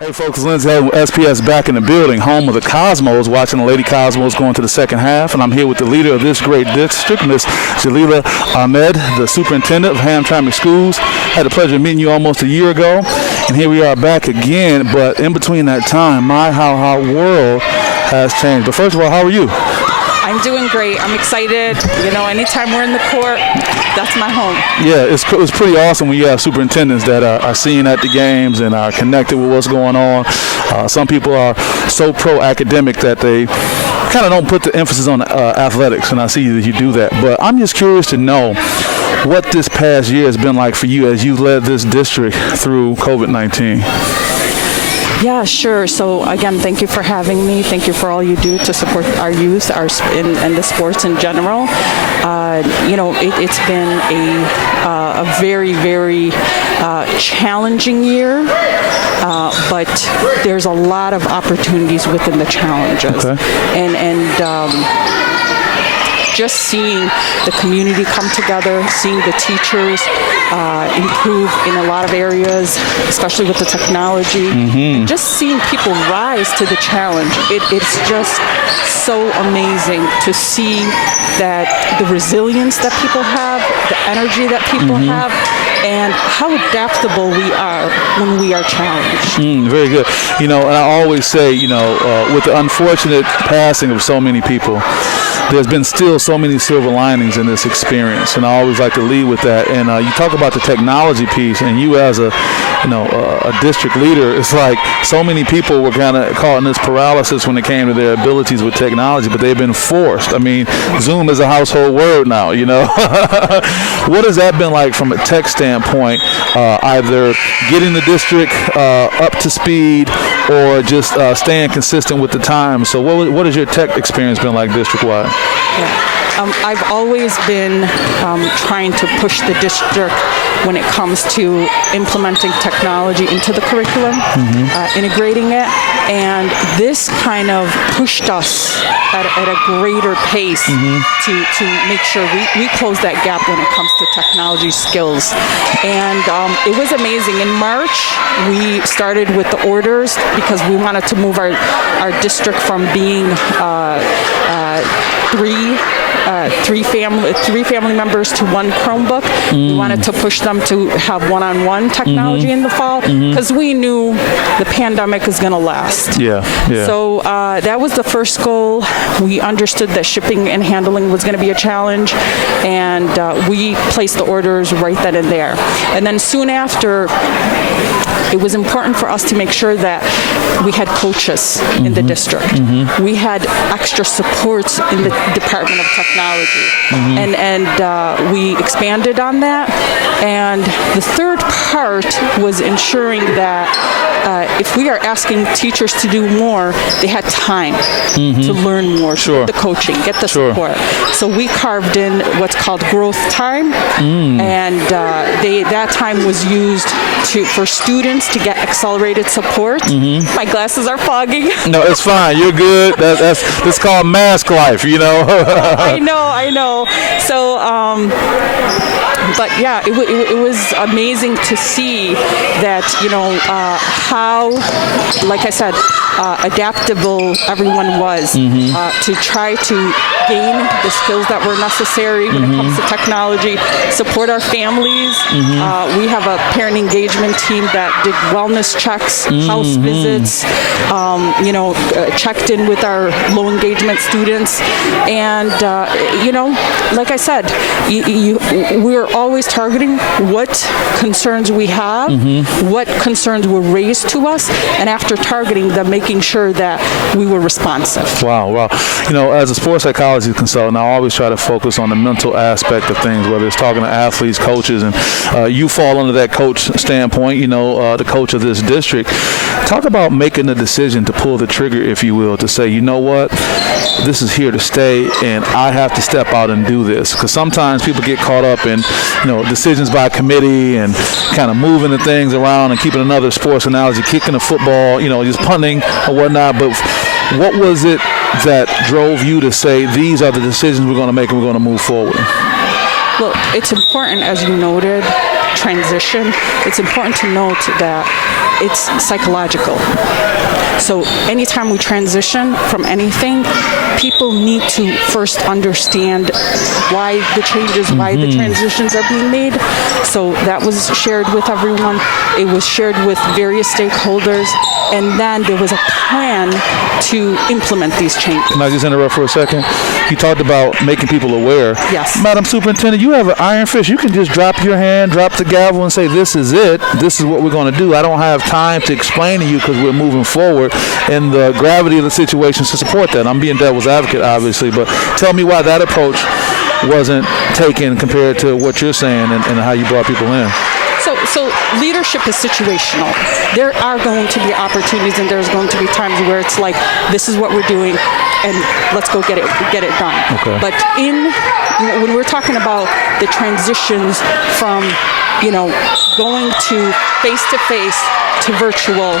Hey folks, Lindsay with SPS back in the building, home of the Cosmos, watching the Lady Cosmos going to the second half, and I'm here with the leader of this great district, Miss Jaleelah Ahmed, the superintendent of Hamtramck schools. Had the pleasure of meeting you almost a year ago, and here we are back again, but in between that time, how world has changed. But first of all, how are you? I'm doing great. I'm excited. You know, anytime we're in the court, that's my home. Yeah, it's pretty awesome when you have superintendents that are seen at the games and are connected with what's going on. Some people are so pro-academic that they kind of don't put the emphasis on athletics, and I see that you do that. But I'm just curious to know what this past year has been like for you as you led this district through COVID-19. Yeah, sure. So again, thank you for having me. Thank you for all you do to support our youth, and the sports in general. You know, it's been a very, very challenging year, but there's a lot of opportunities within the challenges. Okay. And just seeing the community come together, seeing the teachers improve in a lot of areas, especially with the technology, and just seeing people rise to the challenge. It's just so amazing to see that the resilience that people have, the energy that people have, and how adaptable we are when we are challenged. Very good. You know, and I always say, you know, with the unfortunate passing of so many people, there's been still so many silver linings in this experience, and I always like to lead with that. And you talk about the technology piece, and you as a district leader, it's like so many people were kind of caught in this paralysis when it came to their abilities with technology, but they've been forced. I mean, Zoom is a household word now, you know. What has that been like from a tech standpoint, either getting the district up to speed or just staying consistent with the times? So what has your tech experience been like district-wide? Yeah. I've always been trying to push the district when it comes to implementing technology into the curriculum, integrating it, and this kind of pushed us at a greater pace to make sure we close that gap when it comes to technology skills. And it was amazing. In March, we started with the orders because we wanted to move our district from being three family members to one Chromebook. We wanted to push them to have one-on-one technology in the fall because we knew the pandemic is going to last. Yeah. So that was the first goal. We understood that shipping and handling was going to be a challenge, and we placed the orders right then and there. And then soon after, it was important for us to make sure that we had coaches in the district. We had extra supports in the Department of Technology. And we expanded on that. And the third part was ensuring that if we are asking teachers to do more, they had time to learn more, to get the coaching, get the support. So we carved in what's called growth time. And that time was used for students to get accelerated support. My glasses are fogging. No, it's fine. You're good. That's called mask life, you know. I know. So, but yeah, it was amazing to see that, you know, how, like I said, adaptable everyone was to try to gain the skills that were necessary when it comes to technology, support our families. We have a parent engagement team that did wellness checks, house visits, checked in with our low engagement students. And, like I said, we're always targeting what concerns we have, what concerns were raised to us, and after targeting them, making sure that we were responsive. Wow. You know, as a sports psychology consultant, I always try to focus on the mental aspect of things, whether it's talking to athletes, coaches, and you fall under that coach standpoint, the coach of this district. Talk about making the decision to pull the trigger, if you will, to say, you know what, this is here to stay, and I have to step out and do this. Because sometimes people get caught up in, decisions by committee and kind of moving the things around and keeping another sports analogy, kicking the football, just punting or whatnot. But what was it that drove you to say, these are the decisions we're going to make and we're going to move forward? Well, it's important, as you noted, transition, it's important to note that it's psychological. So anytime we transition from anything, people need to first understand why the changes, why the transitions are being made. So that was shared with everyone. It was shared with various stakeholders. And then there was a plan to implement these changes. Can I just interrupt for a second? You talked about making people aware. Yes. Madam Superintendent, you have an iron fist. You can just drop your hand, drop the gavel, and say, this is it. This is what we're going to do. I don't have time to explain to you because we're moving forward and the gravity of the situation to support that. I'm being devil's advocate, obviously, but tell me why that approach wasn't taken compared to what you're saying and how you brought people in. So leadership is situational. There are going to be opportunities and there's going to be times where it's like, this is what we're doing and let's go get it done. Okay. But when we're talking about the transitions from, going to face-to-face to virtual,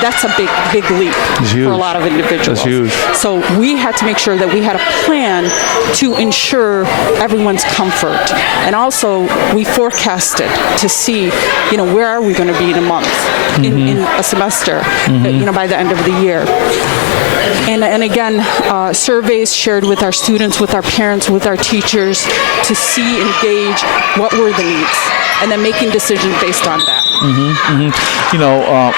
that's a big leap for a lot of individuals. That's huge. So we had to make sure that we had a plan to ensure everyone's comfort. And also we forecasted to see, where are we going to be in a month, in a semester, by the end of the year. And again, surveys shared with our students, with our parents, with our teachers to see and gauge what were the needs, and then making decisions based on that.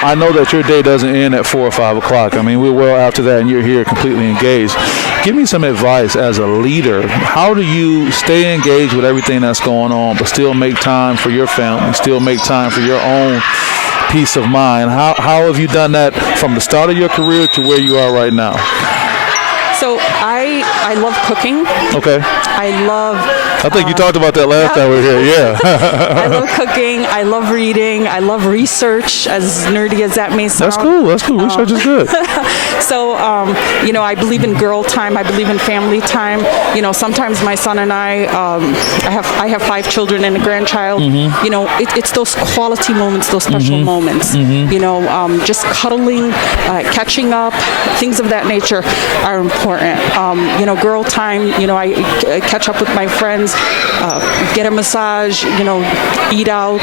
I know that your day doesn't end at 4 or 5 o'clock. I mean, we're well after that, and you're here completely engaged. Give me some advice as a leader. How do you stay engaged with everything that's going on, but still make time for your family, still make time for your own peace of mind? How have you done that from the start of your career to where you are right now? So I love cooking. Okay. I think you talked about that last time we were here. Yeah. I love cooking. I love reading. I love research, as nerdy as that may sound. That's cool. Research is good. So, I believe in girl time. I believe in family time. Sometimes my son and I have 5 children and a grandchild. It's those quality moments, those special moments. Just cuddling, catching up, things of that nature are important. Girl time, I catch up with my friends, get a massage, eat out.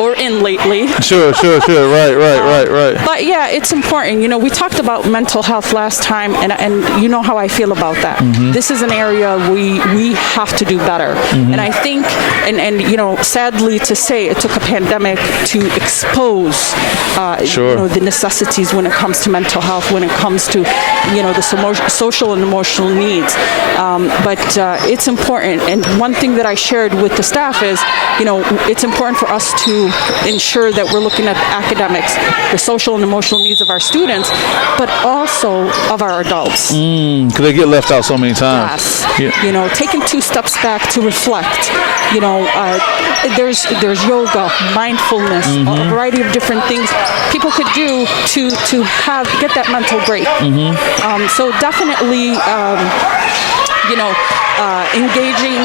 Or in lately. Sure. Right. But yeah, it's important. We talked about mental health last time, and you know how I feel about that. This is an area we have to do better. And I think, and sadly to say, it took a pandemic to expose, the necessities when it comes to mental health, when it comes to, the social and emotional needs. But it's important. And one thing that I shared with the staff is, it's important for us to ensure that we're looking at the academics, the social and emotional needs of our students, but also of our adults. Because they get left out so many times. Yes. Yeah. Taking 2 steps back to reflect. There's yoga, mindfulness, a variety of different things people could do to get that mental break. So definitely, engaging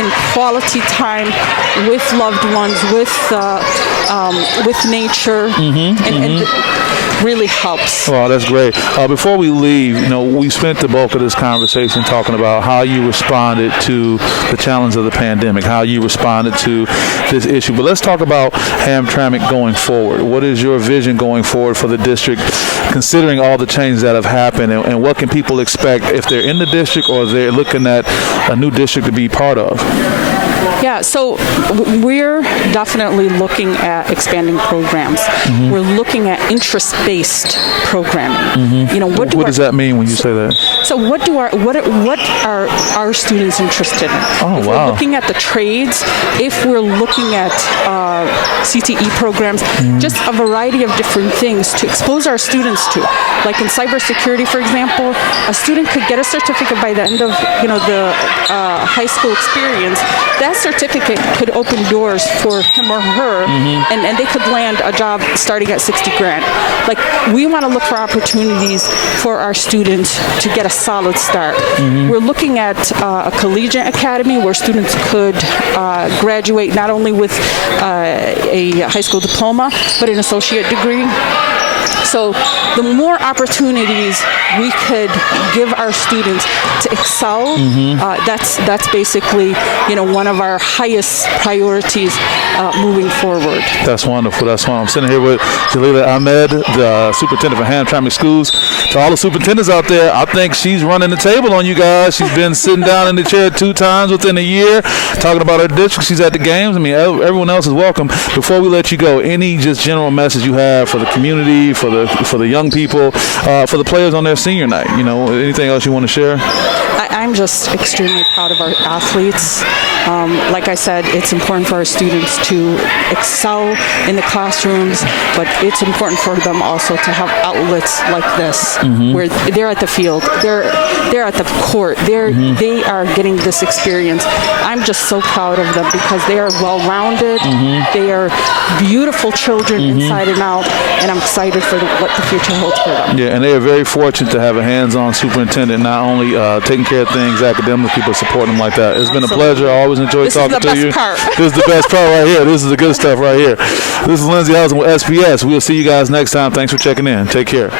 in quality time with loved ones, with nature, and really helps. Well, that's great. Before we leave, we spent the bulk of this conversation talking about how you responded to the challenge of the pandemic, how you responded to this issue. But let's talk about Hamtramck going forward. What is your vision going forward for the district, considering all the changes that have happened, and what can people expect if they're in the district or they're looking at a new district to be part of? Yeah, so we're definitely looking at expanding programs. We're looking at interest-based programming. What does that mean when you say that? So what are our students interested in? Oh, if wow. We're looking at the trades, if we're looking at CTE programs, just a variety of different things to expose our students to. Like in cybersecurity, for example, a student could get a certificate by the end of the high school experience. That certificate could open doors for him or her, and they could land a job starting at $60,000. Like, we want to look for opportunities for our students to get a solid start. We're looking at a collegiate academy where students could graduate not only with a high school diploma, but an associate degree. So the more opportunities we could give our students to excel, that's basically, one of our highest priorities moving forward. That's wonderful. That's wonderful. I'm sitting here with Jaleelah Ahmed, the superintendent for Hamtramck Schools. To all the superintendents out there, I think she's running the table on you guys. She's been sitting down in the chair 2 times within a year, talking about her district. She's at the games. I mean, everyone else is welcome. Before we let you go, any just general message you have for the community, for the young people, for the players on their senior night? Anything else you want to share? I'm just extremely proud of our athletes. Like I said, it's important for our students to excel in the classrooms, but it's important for them also to have outlets like this, where they're at the field, they're at the court, they are getting this experience. I'm just so proud of them because they are well-rounded, they are beautiful children inside and out, and I'm excited for what the future holds for them. Yeah, and they are very fortunate to have a hands-on superintendent, not only taking care of things academically, but supporting them like that. It's been a pleasure. I always enjoy talking to you. This is the best part right here. This is the good stuff right here. This is Lindsay Housen with SPS. We'll see you guys next time. Thanks for checking in. Take care.